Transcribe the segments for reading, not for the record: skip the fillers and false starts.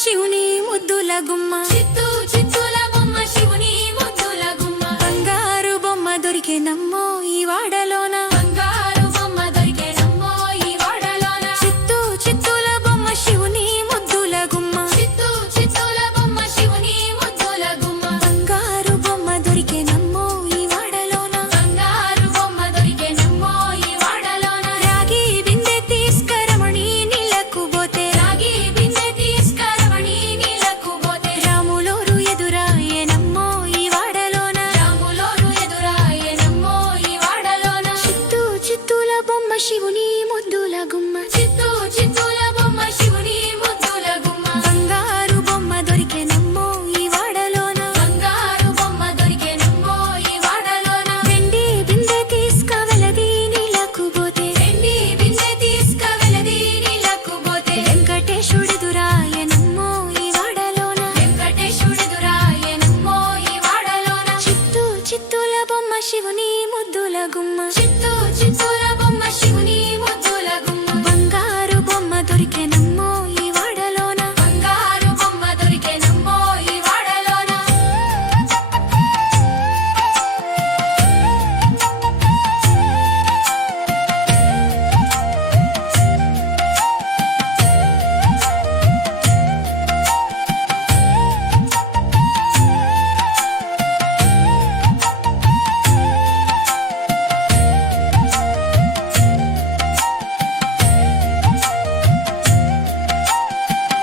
శివుని ముద్దుల గుమ్మ, చిత్తూ చిత్తూల బొమ్మ శివుని ముద్దుల గుమ్మ. బంగారు బొమ్మ దొరికేనమ్మో ఈ వాడలోన, బంగారు బొమ్మ దొరికేనమ్మో ఈ వాడలోన. చిత్తూ చిత్తూల బొమ్మ శివుని ముద్దుల గుమ్మ, చిత్తూ చిత్తూల బొమ్మ శివుని ముద్దుల గుమ్మ. బంగారు బొమ్మ దొరికేనమ్మో ఈ వాడలోన, బంగారు బొమ్మ దొరికేనమ్మో ఈ వాడలోన. రాగి బిందె తీసుకరమణి నీళ్ళకు పోతే, రాగి బిందె తీసుకరమణి నీళ్ళకు పోతే, రాములోరు ఎదురాయేనమ్మో ఈ వాడలోన, రాములోరు ఎదురాయేనమ్మో ఈ వాడలోన. చిత్తూ చిత్తూల బొమ్మ శివుని ముద్దుల గుమ్మ, చిత్తూ చిత్తూల బొమ్మ శివుని ముద్దుల గుమ్మ. బంగారు బొమ్మ దొరికేనమ్మో ఈ వాడలోన, బంగారు బొమ్మ దొరికేనమ్మో ఈ వాడలోన. వెండి బిందె తీసుకవెలది నీళ్ళకు పోతే, వెండి బిందె తీసుకవెలది నీళ్ళకు పోతే, వెంకటేశుడెదురాయనమ్మో ఈ వాడలోన, వెంకటేశుడెదురాయెనమ్మో ఈ వాడలోన. చిత్తూ చిత్తూల బొమ్మ శివుని ముద్దుల గుమ్మ, చిత్తూ చిత్తూల బొమ్మ శివుని ముద్దుల గుమ్మ. బంగారు బొమ్మ దొరికేనమ్మో ఈ వాడలోన, బంగారు బొమ్మ దొరికేనమ్మో ఈ వాడలోన.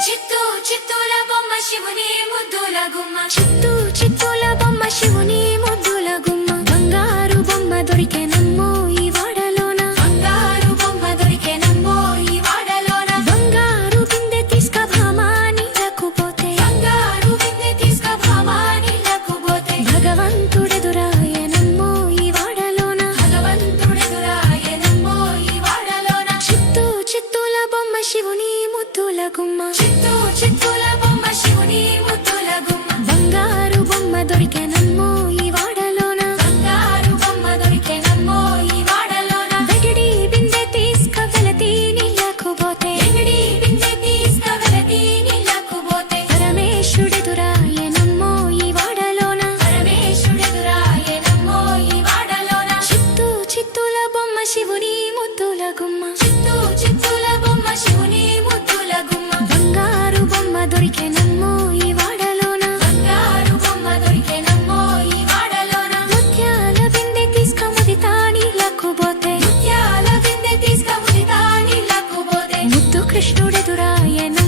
చిత్తూ చిత్తూల బొమ్మ శివుని ముద్దుల గుమ్మ. చిత్తూ చిత్తూల బొమ్మ శివుని ముద్దుల గుమ్మ, బంగారు బొమ్మ దొరికేనమ్మో ఈ వాడలోన, బంగారు బొమ్మ దొరికేనమ్మో ఈ వాడలోన. బంగారు బిందె తీసుకభామా నీళ్ళకు పోతే, బంగారు బిందె తీసుకభామా నీళ్ళకు పోతే, భగవంతుడెదురాయనమ్మో ఈ వాడలోన, భగవంతుడెదురాయెనమ్మో ఈ వాడలోన. చిత్తూ చిత్తూల బొమ్మ శివుని ముద్దుల గుమ్మ, చిత్తూ చిత్తూల బొమ్మ శివుని ముద్దుల గుమ్మ. బంగారు బొమ్మ దొరికేనమ్మో ఈ వాడలోన, బంగారు బొమ్మ దొరికేనమ్మో ఈ వాడలోన. వెగడి బిందె తీసుకవెలది నీళ్ళకు పోతే, వెండి బిందె తీసుకవెలది నీళ్ళకు పోతే, పరమేశుడెదురాయనమ్మో ఈ వాడలోన, పరమేశుడెదురాయెనమ్మో ఈ వాడలోన. చిత్తూ చిత్తూల బొమ్మ శివుని ముద్దుల గుమ్మ, చిత్తూ చిత్తూల బొమ్మ శివుని ముద్దుల గుమ్మ. బంగారు బొమ్మ దొరికేనమ్మో ఈ వాడలోన, బంగారు బొమ్మ దొరికేనమ్మో ఈ వాడలోన. ముత్యాల బిందె తీసుకముదితా నీళ్ళకు పోతే, ముత్యాల బిందె తీసుకముదితా నీళ్ళకు పోతే, ముద్దు కృష్ణుడెదురాయనమ్మో